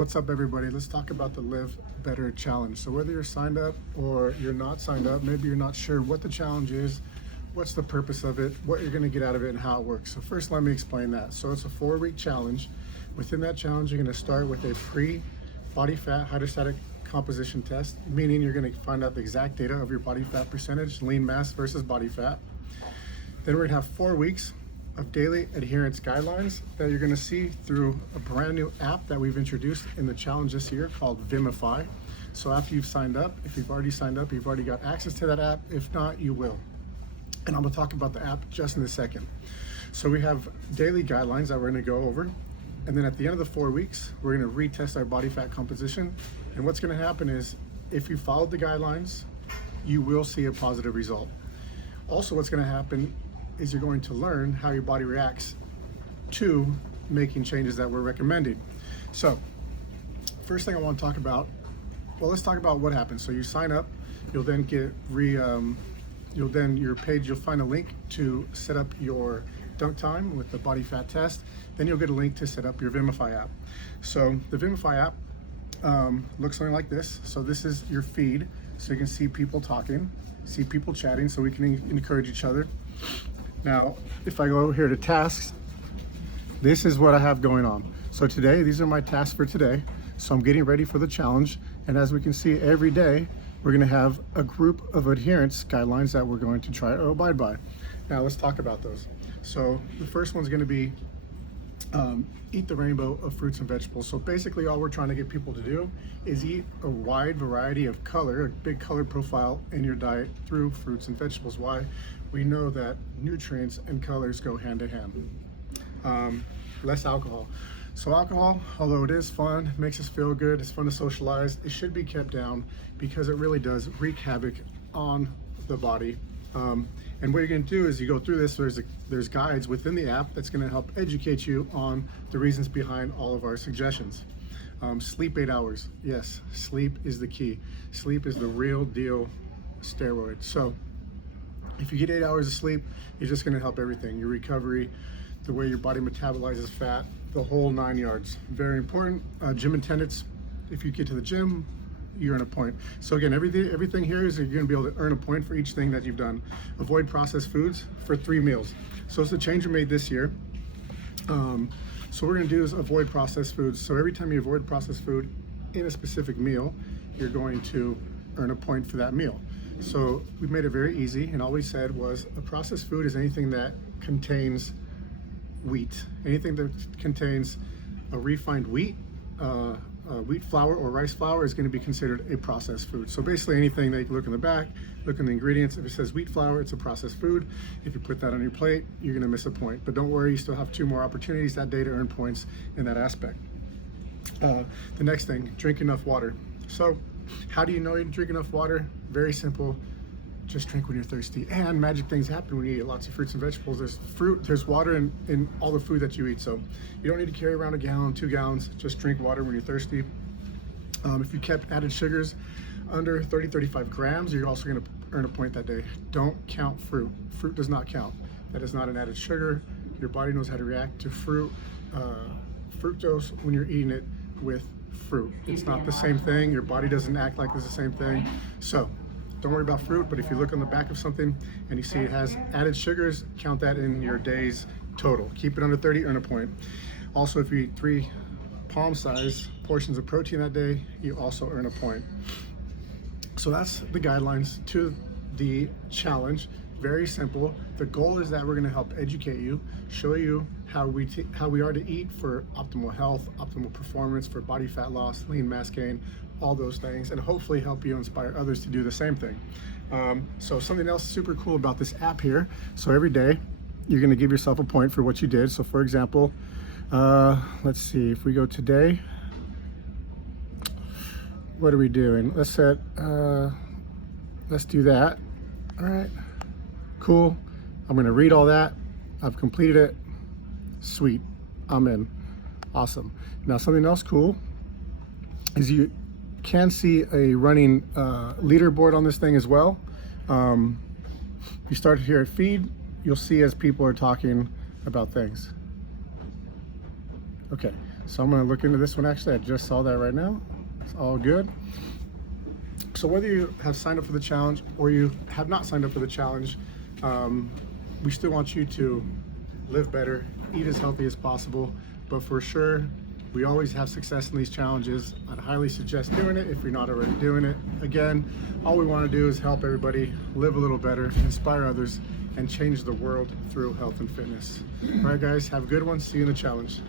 What's up, everybody? Let's talk about the Live Better Challenge. So whether you're signed up or you're not signed up, maybe you're not sure what the challenge is, what's the purpose of it, what you're going to get out of it, and how it works. So first, let me explain that. So it's a 4-week challenge. Within that challenge, you're going to start with a pre-body fat hydrostatic composition test, meaning you're going to find out the exact data of your body fat percentage, lean mass versus body fat. Then we're going to have 4 weeks of daily adherence guidelines that you're going to see through a brand new app that we've introduced in the challenge this year called Vimify. So after you've signed up, if you've already signed up, you've already got access to that app. If not, you will. And I'm going to talk about the app just in a second. So we have daily guidelines that we're going to go over. And then at the end of the 4 weeks, we're going to retest our body fat composition. And what's going to happen is if you followed the guidelines, you will see a positive result. Also, what's going to happen is you're going to learn how your body reacts to making changes that we're recommending. So first thing I want to talk about, well, let's talk about what happens. So you sign up, you'll then get your page, you'll find a link to set up your dunk time with the body fat test. Then you'll get a link to set up your Vimify app. So the Vimify app looks something like this. So this is your feed. So you can see people talking, see people chatting, so we can encourage each other. Now, if I go here to tasks, this is what I have going on. So today, these are my tasks for today. So I'm getting ready for the challenge. And as we can see, every day, we're gonna have a group of adherence guidelines that we're going to try to abide by. Now, let's talk about those. So the first one's gonna be eat the rainbow of fruits and vegetables. So basically all we're trying to get people to do is eat a wide variety of color, a big color profile in your diet through fruits and vegetables. Why? We know that nutrients and colors go hand in hand. Less alcohol. So alcohol, although it is fun, makes us feel good, it's fun to socialize, it should be kept down because it really does wreak havoc on the body. And what you're going to do is you go through this, there's guides within the app that's going to help educate you on the reasons behind all of our suggestions. Sleep 8 hours. Yes, sleep is the key. Sleep is the real deal steroid. So if you get 8 hours of sleep, you're just going to help everything. Your recovery, the way your body metabolizes fat, the whole 9 yards. Very important. Gym attendance. If you get to the gym, you earn a point. So again, everything here is you're going to be able to earn a point for each thing that you've done. Avoid processed foods for 3 meals. So it's a change we made this year. So what we're going to do is avoid processed foods. So every time you avoid processed food in a specific meal, you're going to earn a point for that meal. So we made it very easy, and all we said was a processed food is anything that contains wheat. Anything that contains a refined wheat, wheat flour or rice flour is going to be considered a processed food. So basically anything that you look in the back, look in the ingredients, if it says wheat flour, it's a processed food. If you put that on your plate, you're going to miss a point. But don't worry, you still have 2 more opportunities that day to earn points in that aspect. The next thing, drink enough water. So how do you know you drink enough water? Very simple. Just drink when you're thirsty. And magic things happen when you eat lots of fruits and vegetables. There's fruit, there's water in all the food that you eat. So you don't need to carry around a gallon, 2 gallons. Just drink water when you're thirsty. If you kept added sugars under 30-35 grams, you're also going to earn a point that day. Don't count fruit. Fruit does not count. That is not an added sugar. Your body knows how to react to fruit, fructose when you're eating it with fruit. It's not the same thing. Your body doesn't act like it's the same thing. So don't worry about fruit, but if you look on the back of something and you see it has added sugars, count that in your day's total. Keep it under 30, earn a point. Also, if you eat 3 palm-sized portions of protein that day, you also earn a point. So that's the guidelines to the challenge. Very simple. The goal is that we're going to help educate you, show you how we are to eat for optimal health, optimal performance, for body fat loss, lean mass gain, all those things, and hopefully help you inspire others to do the same thing. So something else super cool about this app here. So every day you're going to give yourself a point for what you did. So for example, let's see, if we go today, what are we doing? Let's do that. All right, cool. I'm going to read all that. I've completed it. Sweet, I'm in. Awesome. Now something else cool is you can see a running leaderboard on this thing as well. You start here at feed, you'll see as people are talking about things. Okay, So I'm going to look into this one. Actually, I just saw that right now. It's all good. So whether you have signed up for the challenge or you have not signed up for the challenge, we still want you to live better, eat as healthy as possible. But for sure, we always have success in these challenges. I'd highly suggest doing it if you're not already doing it. Again, all we want to do is help everybody live a little better, inspire others, and change the world through health and fitness. All right, guys, have a good one. See you in the challenge.